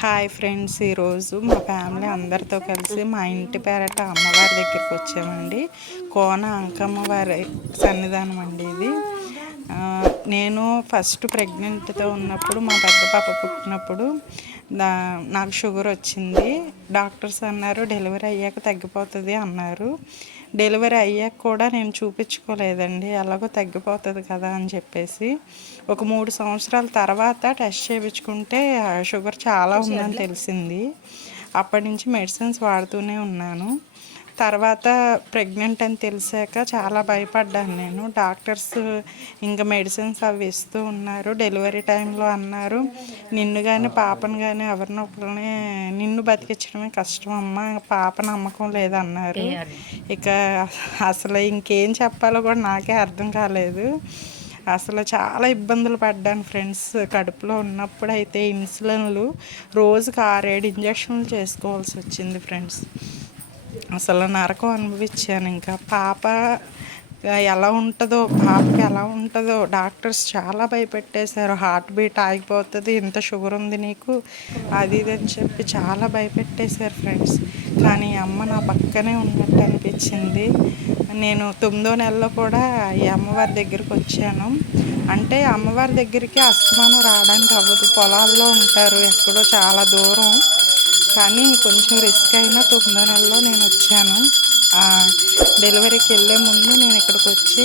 Hi friends, ఈరోజు మా family అందరితో కలిసి మా ఇంటి పేరట అమ్మవారి దగ్గరికి వచ్చామండి. కోన అంకమ్మ వారి సన్నిధానం అండి ఇది. నేను ఫస్ట్ ప్రెగ్నెంట్తో ఉన్నప్పుడు మా పెద్ద పాప పుట్టినప్పుడు నాకు షుగర్ వచ్చింది. డాక్టర్స్ అన్నారు డెలివరీ అయ్యాక తగ్గిపోతుంది అన్నారు. డెలివరీ అయ్యాక కూడా నేను చూపించుకోలేదండి, ఎలాగో తగ్గిపోతుంది కదా అని చెప్పేసి. ఒక 3 సంవత్సరాల తర్వాత టెస్ట్ చేయించుకుంటే షుగర్ చాలా ఉందని తెలిసింది. అప్పటి నుంచి మెడిసిన్స్ వాడుతూనే ఉన్నాను. తర్వాత ప్రెగ్నెంట్ అని తెలిసాక చాలా భయపడ్డాను నేను. డాక్టర్స్ ఇంకా మెడిసిన్స్ అవి ఇస్తూ ఉన్నారు. డెలివరీ టైంలో అన్నారు, నిన్ను కానీ పాపను కానీ ఎవరినొకరిని నిన్ను బతికించడమే కష్టం అమ్మ, పాప నమ్మకం లేదన్నారు. ఇక అసలు ఇంకేం చెప్పాలో కూడా నాకే అర్థం కాలేదు. అసలు చాలా ఇబ్బందులు పడ్డాను ఫ్రెండ్స్. కడుపులో ఉన్నప్పుడు అయితే ఇన్సులిన్లు రోజుకి 6-7 ఇంజక్షన్లు చేసుకోవాల్సి వచ్చింది ఫ్రెండ్స్. అసలు నరకం అనుభవించాను. ఇంకా పాప పాపకి ఎలా ఉంటుందో డాక్టర్స్ చాలా భయపెట్టేశారు. హార్ట్ బీట్ ఆగిపోతుంది, ఇంత షుగర్ ఉంది నీకు, అది ఇది అని చెప్పి చాలా భయపెట్టేశారు ఫ్రెండ్స్. కానీ అమ్మ నా పక్కనే ఉన్నట్టు అనిపించింది. నేను 9వ నెలలో కూడా ఈ అమ్మవారి దగ్గరికి వచ్చాను. అంటే అమ్మవారి దగ్గరికి అస్తమానం రావడానికి అవ్వదు, పొలాల్లో ఉంటారు, ఎక్కడో చాలా దూరం. కానీ కొంచెం రిస్క్ అయినా 9వ నెలలో నేను వచ్చాను. డెలివరీకి వెళ్ళే ముందు నేను ఇక్కడికి వచ్చి,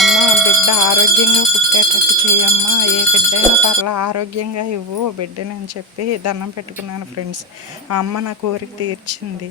అమ్మ బిడ్డ ఆరోగ్యంగా పుట్టేటట్టు చేయమ్మా, ఏ బిడ్డైనా పర్లా ఆరోగ్యంగా ఇవ్వు బిడ్డని అని చెప్పి దండం పెట్టుకున్నాను ఫ్రెండ్స్. ఆ అమ్మ నా కోరిక తీర్చింది.